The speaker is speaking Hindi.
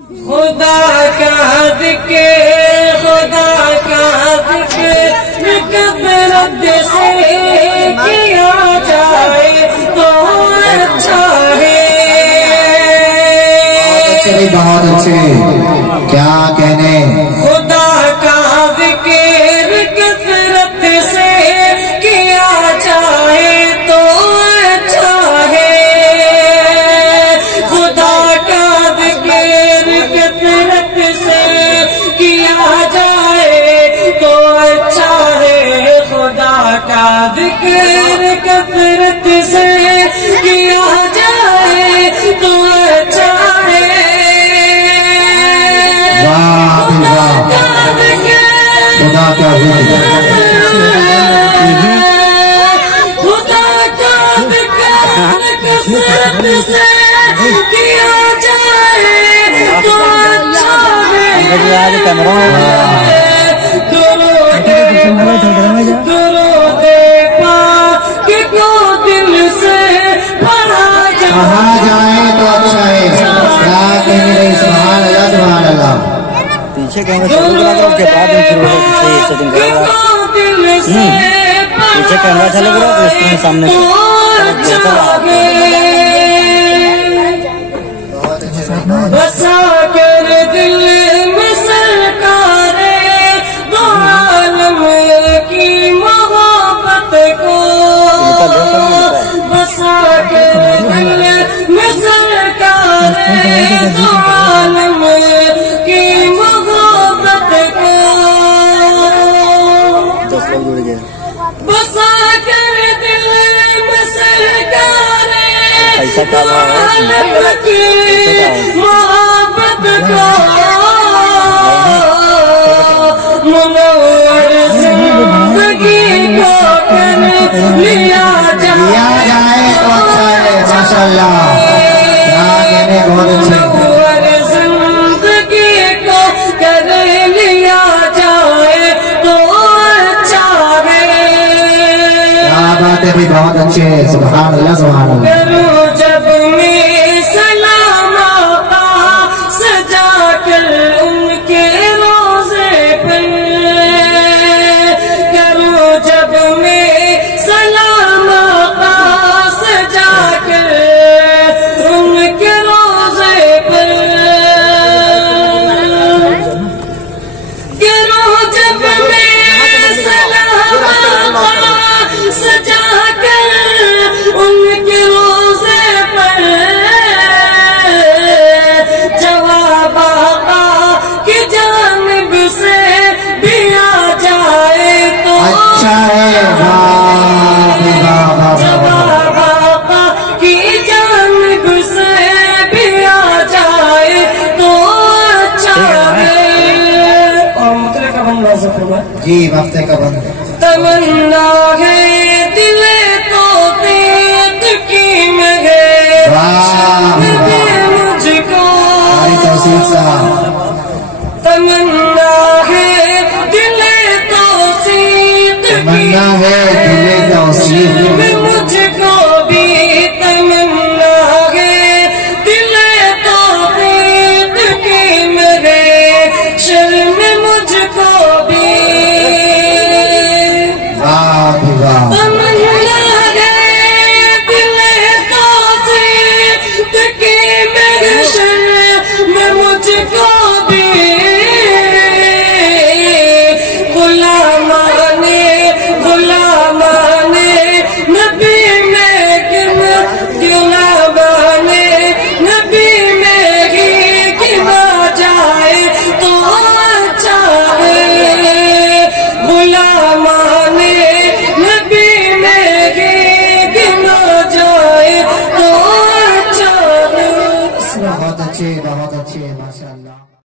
खुदा का ज़िक्र, खुदा का ज़िक्र कफ़रत से किया जाए तो अच्छा है। बहुत अच्छे, क्या कहने। खुदा का ज़िक्र कफ़रत से किया जाए तो अच्छा है। खुदा का ज़िक्र कफ़रत से किया जाए तो अच्छा है। खुदा का ज़िक्र कफ़रत से किया जाए तो अच्छा है। खुदा का ज़िक्र, खुदा का ज़िक्र कफ़रत से किया जाए तो अच्छा है। दुरूद पाक को दिल से पढ़ा जाए तो अच्छा है। क्या कहेंगे, सुभान अल्लाह, सुभान अल्लाह। पीछे कहेंगे उसके बाद फिर वो पीछे सेटिंग करेगा। पीछे कैमरा चलेगा तो स्क्रीन सामने से बसा कर दिल में सरकारे दो आलम की मोहब्बत को। बसा कर दिल में सरकारे दो आलम की मोहब्बत को। बसा कर दिल में सरकारे पैसा का मोहब्बत को। मुनव्वर ज़िंदगी को कर लिया जाए तो अच्छा है। माशाअल्लाह, क्या कहने, बहुत अच्छे। मुनव्वर ज़िंदगी को कर लिया जाए तो अच्छा है। क्या बात है भाई, बहुत अच्छे, सुभान अल्लाह, सुभान अल्लाह। करूं जब मैं सलाम आता सजा कर उनके रोज़े पर। करूं जब मैं सलाम आता सजा कर उनके रोज़े पर। करूं जब मैं सलाम आता सजा कर उनके रोज़े पर। जवाब आका की जानिब से भी आ जाए तो अच्छा है। जवाब आका की जानिब से भी आ जाए तो अच्छा है। और मुतले का बंद वाज़िफ़ होगा जी, वक्ते का बंद। तमन्ना है दिले तो पीत की मगे मुझको। तमन्ना है दिले तो सीत तमन्ना है दिले तौसीफ में मुझको भी। तमन्ना है दिले तो पीत की मगे शर्म मुझको भी। बहुत अच्छे, बहुत अच्छे, माशाअल्लाह।